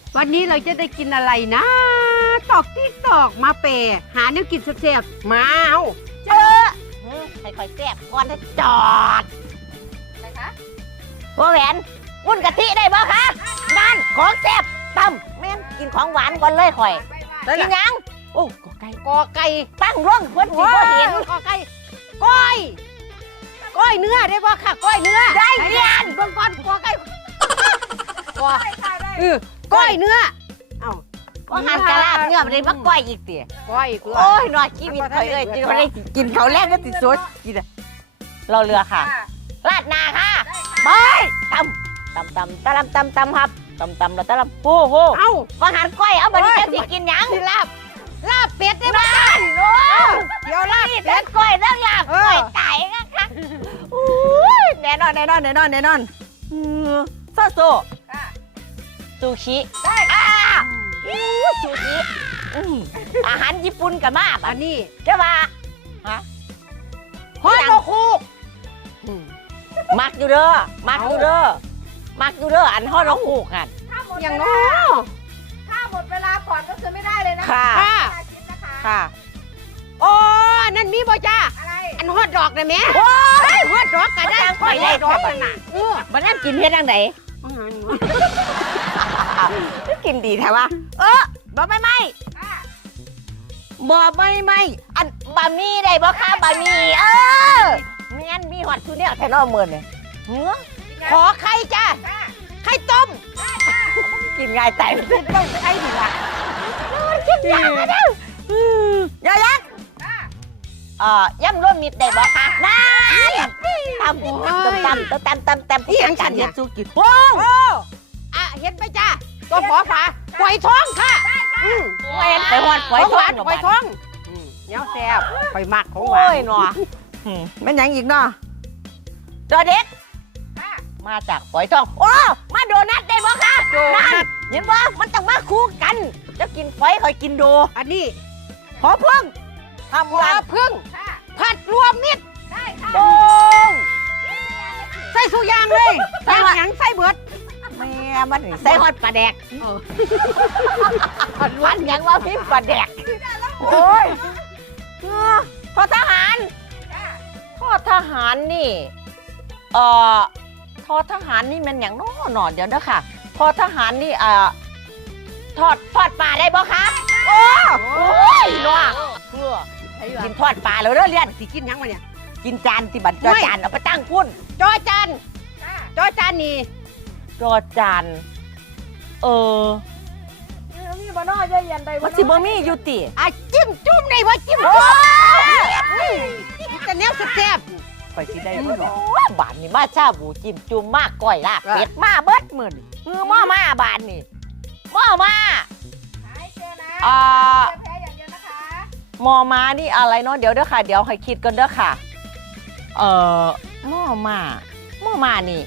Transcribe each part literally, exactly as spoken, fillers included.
วันนี้เราจะได้กินอะไรนะตอกติ๊กตอกมาเปหาเนื้อกินแซ่บๆมาเอาเจอให้คอยแซ่บก่อนถ้าจอดอะไรคะว่าแหวนวุ้นกะทิได้บ่คะนั่นของแซ่บตำแม่นกินของหวานก่อนเลยข่อยกินยังโอ้กอไก่กอไก่ตั้งร่องเพื่อนสิบ่เห็นกอไก่ก้อยก้อยเนื้อได้บ่ค่ะก้อยเนื้อได้เรียนเบิ่งก่อนกอไก่กอเออก้อยเนื้อเอ้าว่าหันกะลาบเนื้อมันได้มาก้อยอีกเตี๋ยก้อยโอ้ยนอนชีวิตข่อยเอ้ยกินบ่ได้กินเขาแรกก็ติดโซดกินเราเรือค่ะลาดนาค่ะไปตำตำตำตำตำตำครับตำตำแล้วตำโอ้โหเอ้าว่าหันก้อยเอาบัดนี้จะสิกินยังลาบลาบเป็ดได้บ้านโอ้เดี๋ยวลาบเป็ดก้อยแล้วลาบก้อยไก่นะคะอู้แน่นอนแน่นอนแน่นอนแน่นอนซาโซซูชิได้อ่าซูชิอาหารญี่ปุ่นกับมาอันนี้เจ้าว่าฮะฮอตโนคุมักอยู่เด้อมักอยู่เด้อมักอยู่เด้ออันฮอตโนคุกันอย่างน้อถ้าหมดเวลาก่อนก็คือไม่ได้เลยนะค่ะค่ะโอ้นั่นมีบ่จ้าอะไรอันฮอตดอกได้ไหมโอ้ยฮอตดอกกันได้ฮอตดอกกันน่ะเออมันนั่นกินเฮ็ดจังไดกินดีแท้ว่าเออบ่ไม่ไม่บ่ไม่ไม่อันบะหมี่ได้บ่คะบะหมี่เออแม่นมีฮอตทุเนี่ยแท้นอมื้อนี่เฮ้อขอไข่จ้าไข่ต้มกินง่ายแต่ต้องไข่ดีละคิดยากนะเด้อยายักเอ่อย่ำรวมมิตรได้บ่คะนั่นตำตำตำตำตำตำที่ยังฉันเห็นสู้กินโอ้อะเห็นไหมจ้าตัวฝอฝาปล่อยท้องค่ะไปไปหอดปล่อยท้องปล่อยท้องเนี้ยแซ่บปล่อยหมักของหวานโอ้ยหนอมันยังอีกเนาะจอเด็กมาจากปล่อยท้องโอ้มาโดนัทได้บ่คะโดนัทเห็นบ่มันต้องมาคู่กันจะกินฝอยคอยกินโดอันนี้ขอพึ่งทำขอพึ่งผัดรวมมิตรโอ้ใส่สุยางเลยใส่หยังใส่เบิดแม่มันใส่ฮอดปลาแดกวันยังว่าพิมพ์ปลาแดกโอ้ยทอทหารทอทหารนี่เอ่อทอทหารนี่มันอย่างน้อหนอเดี๋ยวนะค่ะทอทหารนี่เอ่อทอดทอดปลาได้บ่คะโอ้ยนัวเพื่อกินทอดปลาแล้วเด้อเรียนสิกินยังมาเนี่ยกินจานสิบัดจอจานเอาไปตั้งพุ่นจอจานจอจานนี่จอจานเออมีบ้านนอกเยอะแยะได้ว่าสิบ่มีอยู่ติอ่ะจิ้มจุ่มได้บ่จิ้มจุ่มแต่แนวแซ่บๆไปสิได้บ่เนาะบานนี่มาชาบูจิ้มจุ่มมากก้อยลาบเป็ดมาเบิดมื้อนี่ฮือหม้อมาบานนี่หม้อมาอ่าแพ้อย่างเดียวนะคะหม้อมานี่อะไรเนาะเดี๋ยวเด้อค่ะเดี๋ยวให้คิดกันเด้อค่ะเอ่อหม้อมาหม้อมานี่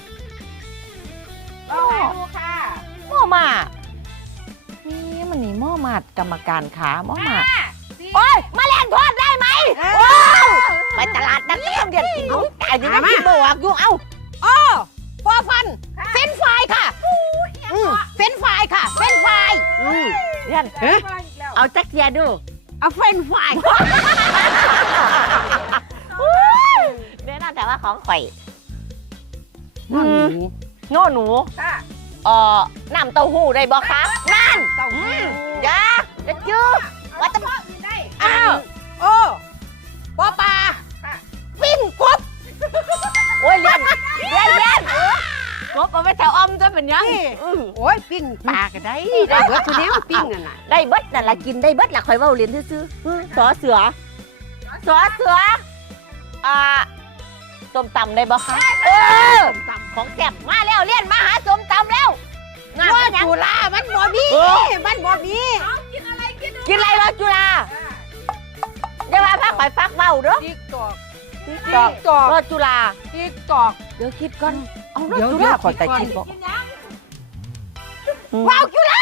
ลองหาดูค่ะหม้อมานี่มันนี่หม้อมากรรมการขาหม้อมาโอ้ยมาแรงทอดได้ไหมว้าวไปตลาดนัดเตรียมเดือดกินไก่นี่นะกินบ่วกยุ่งเอ้าอ้อฟอฟันเฟนฟรายค่ะเฟนฟรายค่ะเฟนฟรายเรียนเอาจักเทียดูเอาเฟนฟรายเนี่ยน่าแต่ว่าของข่อยโง่หนูโง่หนูเอ่อน้ำเต้าหู้ได้บ่คะนั่นเต้าหู้ยาจะจื้อว่าจะอ้าวโอ้ปอปลาปิ้งกบโอ้ยเลี้ยนเลี้ยนเลี้ยนกบเอาไปแถวอ้อมจะเป็นยังโอ้ยปิ้งปลาก็ได้ได้เบิดทุเนี้ยปิ้งนั่นน่ะได้เบิดนั่นละกินได้เบิดละคอยว่าเรียนซื้อสอเสือสอเสืออ่าส้มตำได้บ่คะเออของแซ่บมาแล้วเลี้ยนมาหาส้มตำแล้วว่าจุฬามันบ่มีมันบ่มีกินอะไรกินกินอะไรวะจุฬาอย่ามาพักข่อยฟักเบ้าเด้อติ๊กตอกติ๊กตอกรอจุฬาติ๊กตอกเดี๋ยวคิดก่อนเอารอจุฬาข่อยแต่คิดบ่ว้าวจุฬา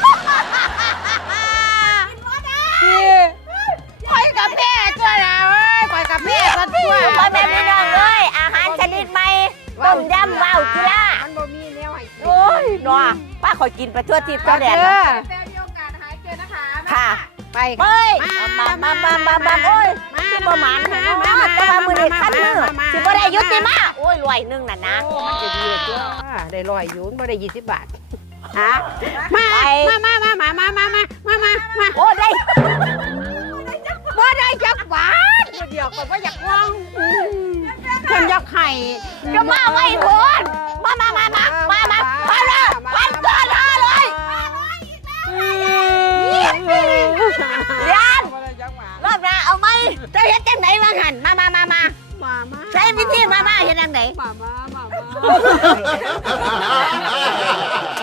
ข่อยกับแม่จุฬาเอ้ยข่อยกับแม่กันตัวข่อยแม่พี่น้องเอ้ยอาหารชนิดใหม่ต้มยำว้าวจุฬามันบ่มีแนวให้โอ้ยหนัวป้าคอยกินไปทั่วทิพย์ทั่วแดนเออแปลมีโอกาสหายเจอนะคะค่ะไปเฮ้ยมามามามามาโอ้ยมาคือประมาณมามาแต่ว่ามือนี้ขั้นมือสิบ่ได้ยุติมาโอ้ยรวยนึงน่ะนะมันจะดีเลยจ้าได้ร้อยยูนบ่ได้ยี่สิบบาทฮะมาไปมามามามามามามามามาโอ้ได้บ่ได้จักบาทเดี๋ยวก่อนว่าอยากลองคนอยากไข่ก็มาไว้คนมามามามามามาพันละพันก่อนเลยยานรอบหน้าเอาไหมเจ้าเฮ็ดจังไหนมาหันมามามามามามาใช้วิธีมามาเฮ็ดจังไหนมามามามา